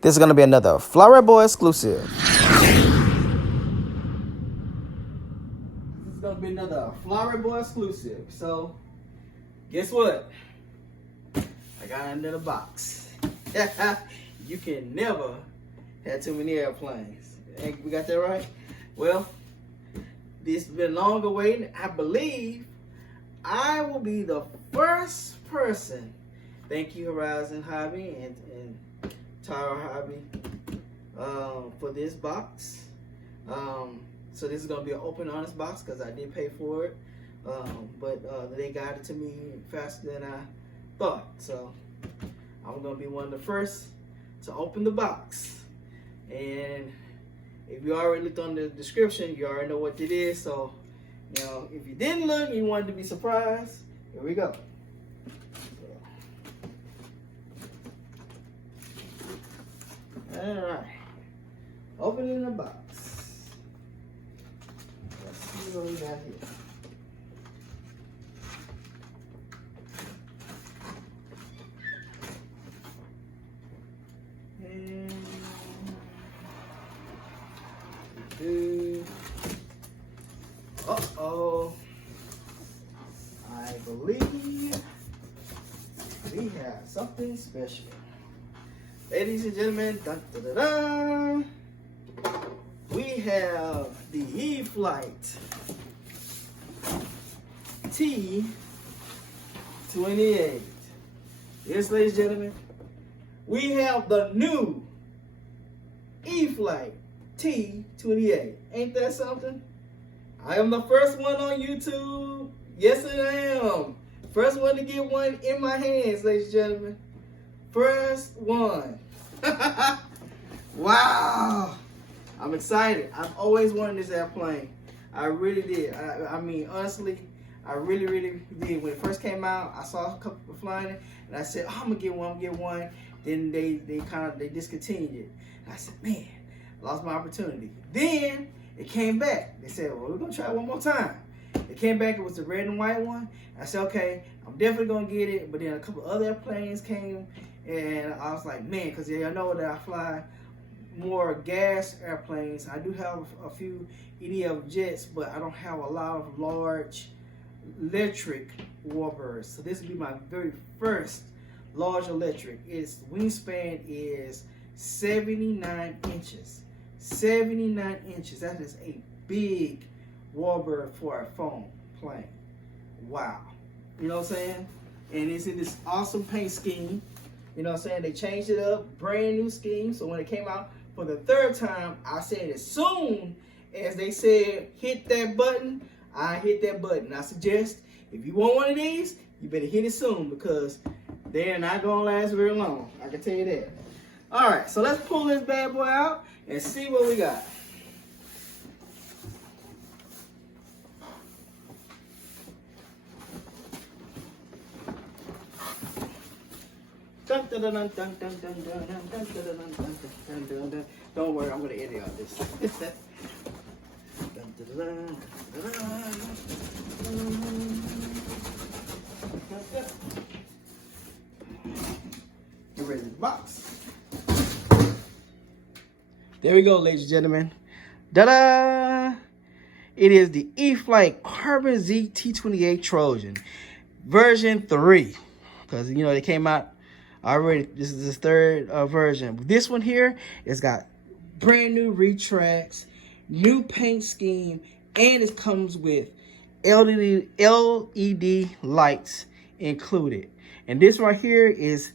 This is going to be another FLYRIGHT Boy exclusive. This is going to be another FLYRIGHT Boy exclusive. So, guess what? I got another box. You can never have too many airplanes. We got that right? Well, this has been long awaited. I believe I will be the first person. Thank you, Horizon Hobby and Tara Hobby, for this box. So this is gonna be an open, honest box because I did pay for it, but they got it to me faster than I thought. So I'm gonna be one of the first to open the box. And if you already looked on the description, you already know what it is. So, you know, if you didn't look and you wanted to be surprised, here we go. Alright, opening the box. Let's see what we got here. And uh-oh, I believe we have something special. Ladies and gentlemen, dun, dun, dun, dun. We have the E-flite T-28. Yes, ladies and gentlemen, we have the new E-flite T-28. Ain't that something? I am the first one on YouTube. Yes, I am. First one to get one in my hands, ladies and gentlemen. First one. Wow. I'm excited. I've always wanted this airplane. I really did. I mean, honestly, I really did. When it first came out, I saw a couple of flying it, and I said, oh, I'm gonna get one. Then they discontinued it. And I said, man, lost my opportunity. Then it came back. They said, well, we're gonna try one more time. It came back, it was the red and white one. I said, okay, I'm definitely gonna get it. But then a couple other airplanes came, and I was like, man, because I know that I fly more gas airplanes. I do have a few EDF jets, but I don't have a lot of large electric warbirds. So this will be my very first large electric. Its wingspan is 79 inches. 79 inches. That is a big warbird for a foam plane. Wow. You know what I'm saying? And it's in this awesome paint scheme. You know what I'm saying? They changed it up. Brand new scheme. So when it came out for the third time, I said as soon as they said hit that button, I hit that button. I suggest if you want one of these, you better hit it soon because they're not going to last very long. I can tell you that. All right, so let's pull this bad boy out and see what we got. Don't worry, I'm going to edit all this. Get ready to box. There we go, ladies and gentlemen. Ta-da! It is the E-flite Carbon-Z T-28 Trojan, version 3. Because, you know, they came out already. This is the third version. This one here, it's got brand new retracts, new paint scheme, and it comes with LED lights included. And this right here is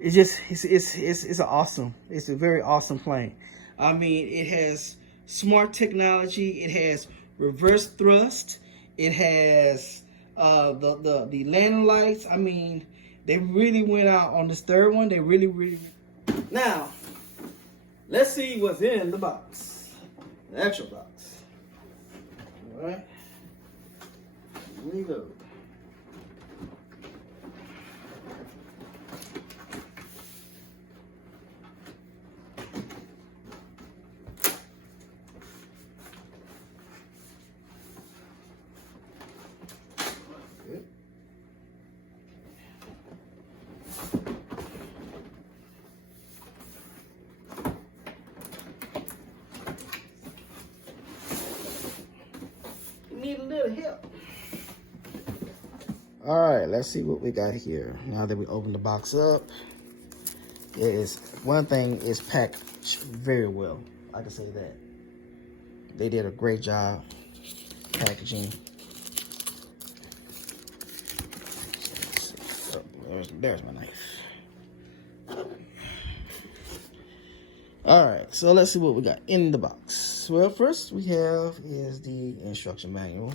it's awesome. It's a very awesome plane. I mean, it has smart technology. It has reverse thrust. It has the landing lights. I mean, they really went out on this third one. They really. Now, let's see what's in the box. The actual box. All right. Here we go. little help. All right, let's see what we got here. Now that we open the box up, one thing is packed very well. I can say that. They did a great job packaging. Oh, there's my knife. All right, so let's see what we got in the box. Well, first we have is the instruction manual.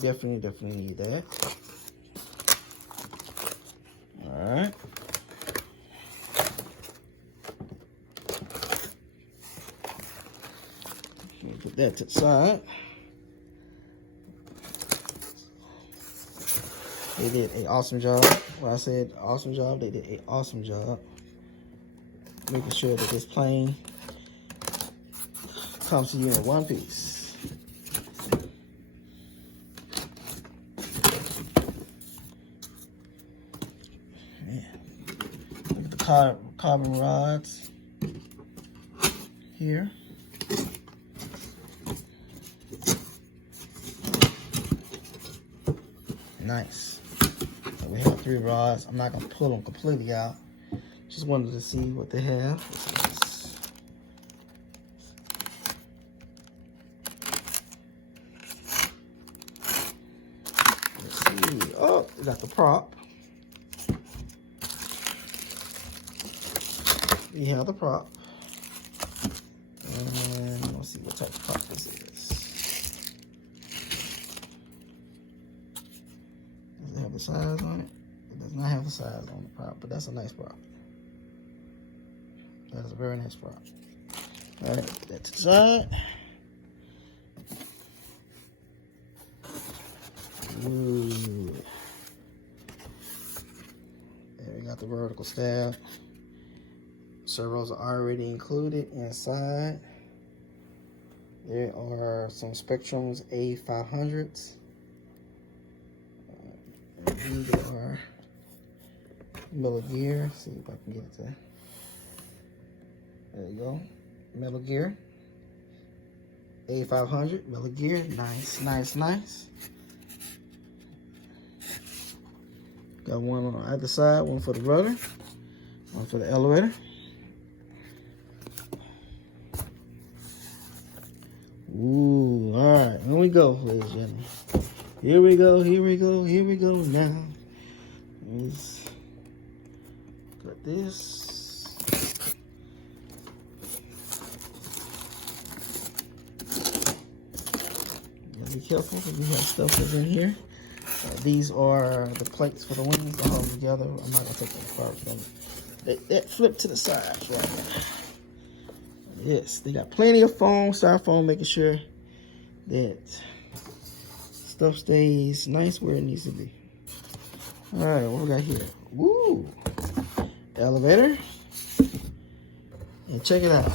Definitely need that. All right. Put that to the side. They did an awesome job. When I said awesome job, they did an awesome job making sure that this plane comes to you in one piece. Man, look at the carbon rods here. Nice. So we have 3 rods. I'm not gonna pull them completely out. Just wanted to see what they have. Let's see. Oh, we got the prop. We have the prop. And let's see what type of prop this is. Does it have a size on it? It does not have a size on the prop, but that's a nice prop. That is a very nice prop. All right, put that to the side. Ooh. There we got the vertical stab. Servos are already included inside. There are some Spektrum's A500s. And these are metal gear. See if I can get it to. There you go. Metal gear. A500 metal gear. Nice, nice, nice. Got one on either side, one for the rudder, one for the elevator. Ooh, all right, here we go, ladies and gentlemen. Here we go, here we go, here we go now. Let's got this. Be careful because we have stuff that's in here. These are the plates for the wings to hold them together. I'm not gonna take them apart from that flip to the side right now. Yes, they got plenty of foam, styrofoam, making sure that stuff stays nice where it needs to be. All right, what we got here? Woo! Elevator. And check it out.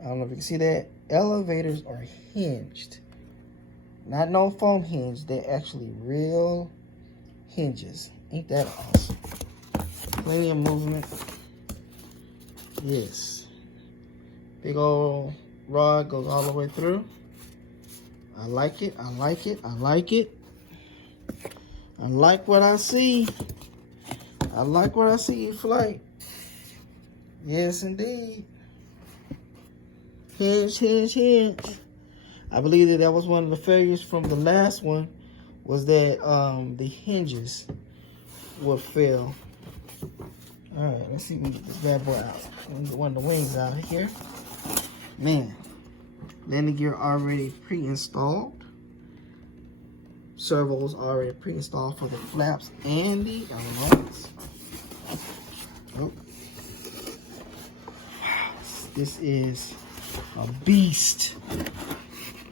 I don't know if you can see that. Elevators are hinged. Not no foam hinge. They're actually real hinges. Ain't that awesome? Plenty of movement. Yes. Big old rod goes all the way through. I like it. I like it. I like it. I like what I see. I like what I see, E-flite. Yes, indeed. Hinge, hinge, hinge. I believe that was one of the failures from the last one, was that the hinges would fail. All right, let's see if we can get this bad boy out. Let me get one of the wings out here. Man, landing gear already pre-installed. Servos already pre-installed for the flaps and the elements. Oh. This is a beast.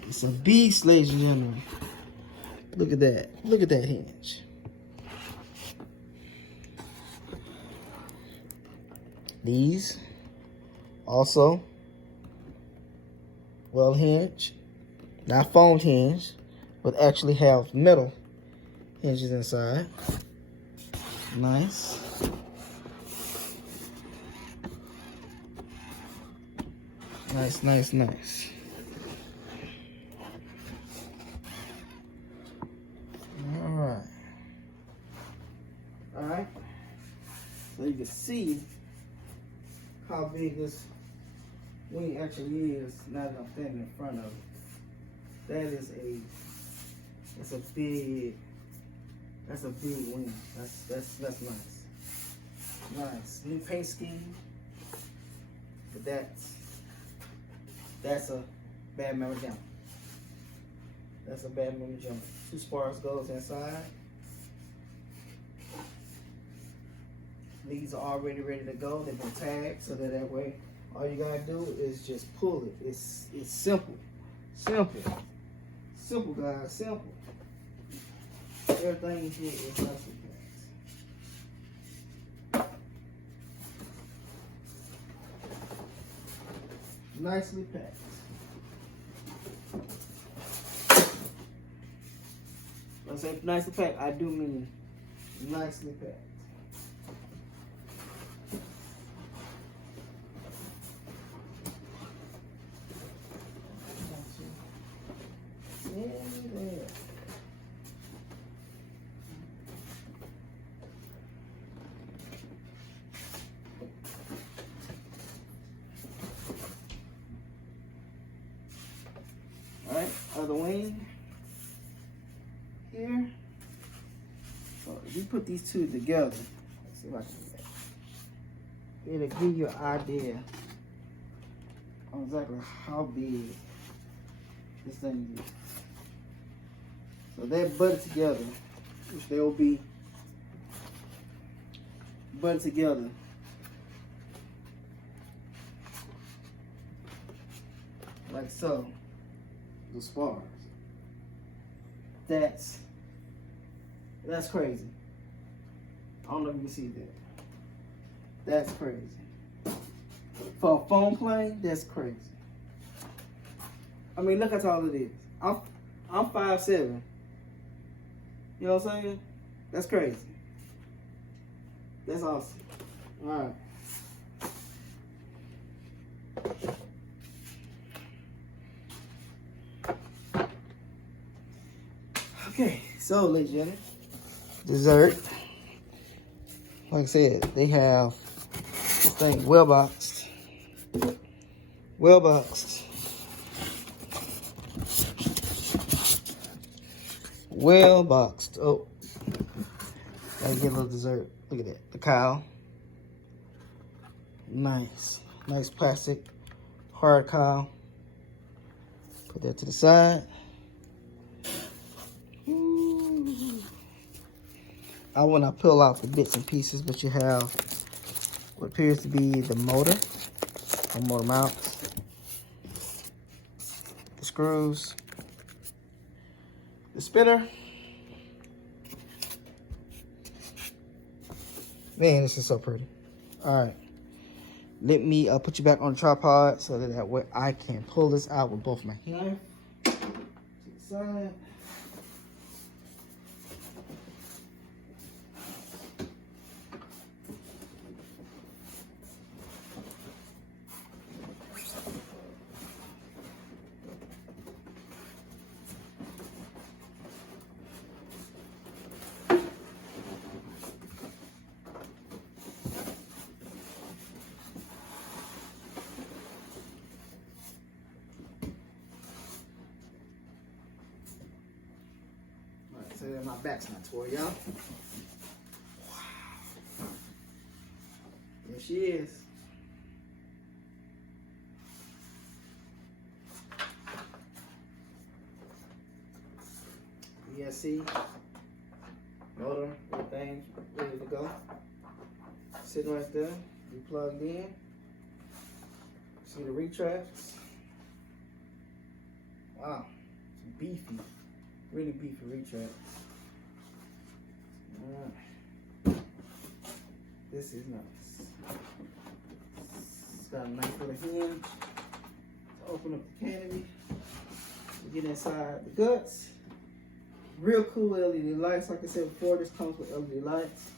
It's a beast, ladies and gentlemen. Look at that. Look at that hinge. These also well hinged, not foam hinge, but actually have metal hinges inside. Nice. Nice, nice, nice. can see how big this wing actually is now that I'm standing in front of it. That is that's a big wing. That's nice. Nice. New paint scheme. But that's a bad memory jumper. That's a bad memory jumper. 2 spars goes inside. These are already ready to go. They've been tagged so that way all you gotta do is just pull it. It's simple. Simple, guys, simple. Everything here is nicely packed. Nicely packed. When I say nicely packed, I do mean nicely packed. Alright, other wing here. So if you put these two together, let's see if I can do that. It'll give you an idea on exactly how big this thing is. So they're butted together, which they'll be butted together. Like so. The spars. That's crazy. I don't know if you can see that. That's crazy. For a foam plane, that's crazy. I mean, look how tall it is. I'm 5'7". You know what I'm saying? That's crazy. That's awesome. All right. Okay, so ladies and gentlemen, dessert. Like I said, they have this thing well boxed. Well boxed. Well boxed. Oh, gotta get a little dessert. Look at that. The cowl. Nice. Nice plastic hard cowl. Put that to the side. I will not pull out the bits and pieces, but you have what appears to be the motor, or motor mounts, the screws, the spinner. Man, this is so pretty. All right, let me put you back on the tripod so that way I can pull this out with both my hands. To the side. So that my back's not toward y'all. Wow. There she is. ESC, motor, everything ready to go. Sitting right there, be plugged in. See the retracts. Wow, it's beefy. Really beefy retract. Alright. This is nice. It's got a nice little hinge to open up the canopy. We get inside the guts. Real cool LED lights. Like I said before, this comes with LED lights.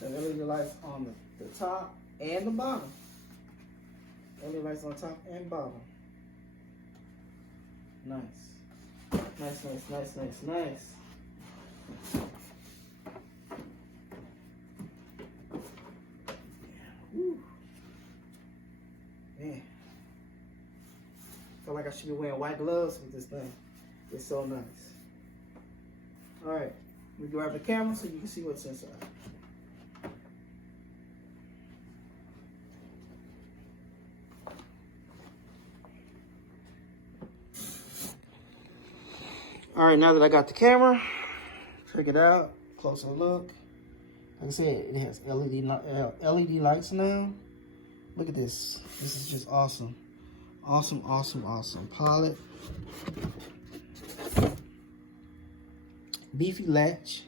The LED lights on the top and the bottom. LED lights on top and bottom. Nice. Nice, nice, nice, nice, nice. Man, I feel like I should be wearing white gloves with this thing. It's so nice. All right, we grab the camera so you can see what's inside. All right, now that I got the camera, check it out, closer look. Like I said, it has LED lights now. Look at this. This is just awesome. Awesome, awesome, awesome. Pilot. Beefy latch.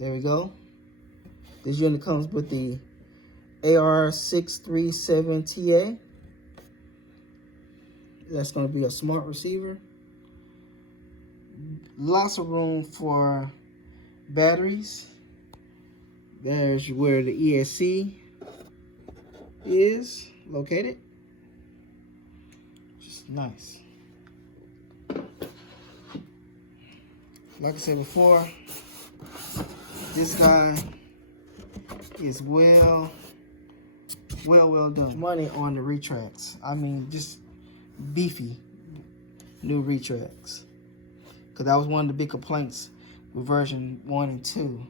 There we go. This unit comes with the AR637TA. That's going to be a smart receiver. Lots of room for batteries. There's where the ESC is located. Just nice. Like I said before, this guy is well done. Money on the retracts. I mean, just beefy new retracts. Because that was one of the big complaints with version 1 and 2,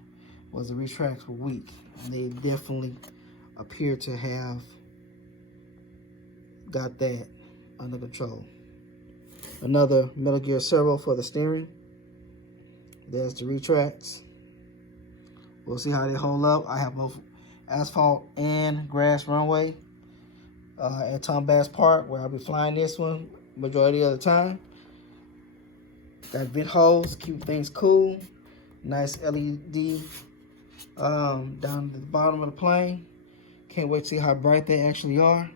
was the retracts were weak. And they definitely appear to have got that under control. Another Metal Gear servo for the steering. There's the retracts. We'll see how they hold up. I have both asphalt and grass runway at Tom Bass Park, where I'll be flying this one majority of the time. Got vent holes, keep things cool. Nice LED down at the bottom of the plane. Can't wait to see how bright they actually are.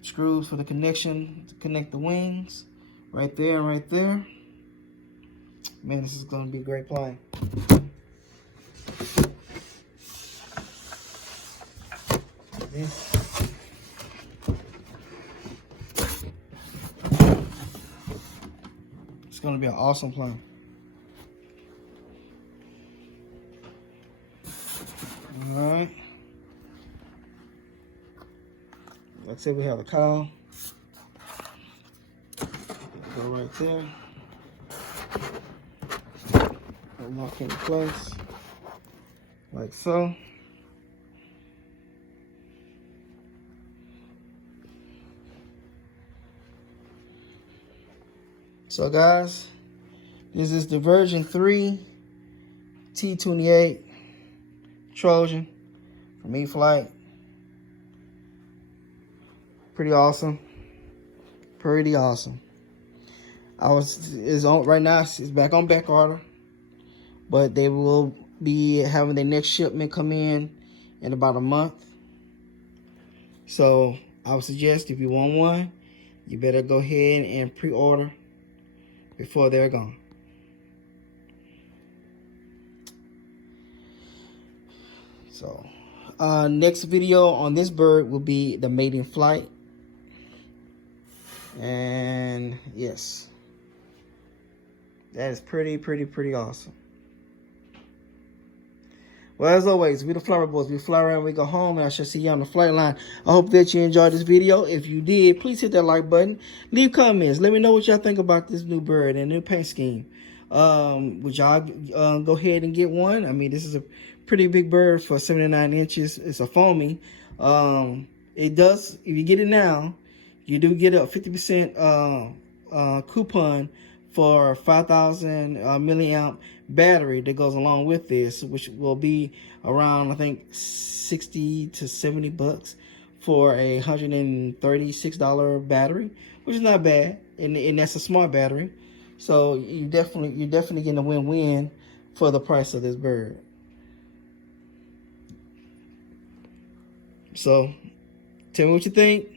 Screws for the connection to connect the wings. Right there and right there. Man, this is going to be a great plane. This. It's going to be an awesome plane. Alright. Let's say we have a cowl. Go right there. Lock into place. Like so. So guys, this is the version 3 T-28 Trojan from E-flite. Pretty awesome. Pretty awesome. Right now it's back on back order, but they will be having their next shipment come in about a month. So I would suggest, if you want one, you better go ahead and pre-order before they're gone. So next video on this bird will be the maiden flight. And yes, that is pretty awesome. Well, as always, we the FLYRIGHT boys. We fly around, we go home, and I shall see you on the flight line. I hope that you enjoyed this video. If you did, please hit that like button. Leave comments. Let me know what y'all think about this new bird and new paint scheme. Would y'all go ahead and get one? I mean, this is a pretty big bird for 79 inches. It's a foamy. It does, if you get it now, you do get a 50% coupon for 5,000 milliamp battery that goes along with this, which will be around, I think, 60 to 70 bucks for a $136 battery, which is not bad, and that's a smart battery. So you're definitely getting a win-win for the price of this bird. So tell me what you think.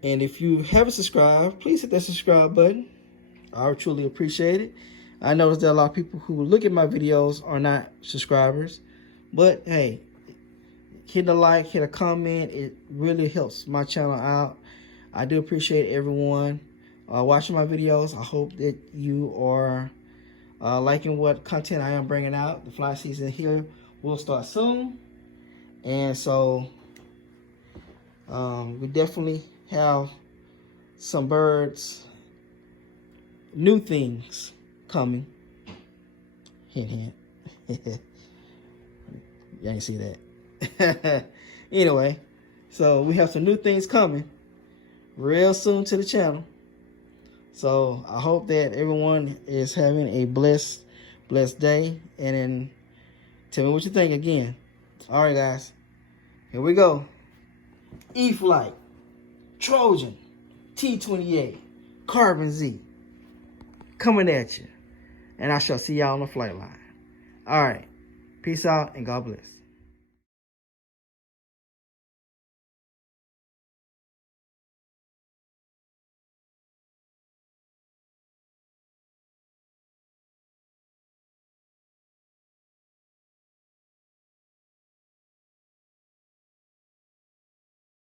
And if you haven't subscribed, please hit that subscribe button. I would truly appreciate it. I noticed that a lot of people who look at my videos are not subscribers. But hey, hit a like, hit a comment. It really helps my channel out. I do appreciate everyone watching my videos. I hope that you are liking what content I am bringing out. The fly season here will start soon. And so we definitely have some birds, new things coming. Hint, hint. Y'all ain't see that. Anyway, so we have some new things coming real soon to the channel. So I hope that everyone is having a blessed day. And then tell me what you think again. All right, guys. Here we go. E-flite Trojan T-28 Carbon-Z coming at you. And I shall see y'all on the flight line. All right. Peace out and God bless.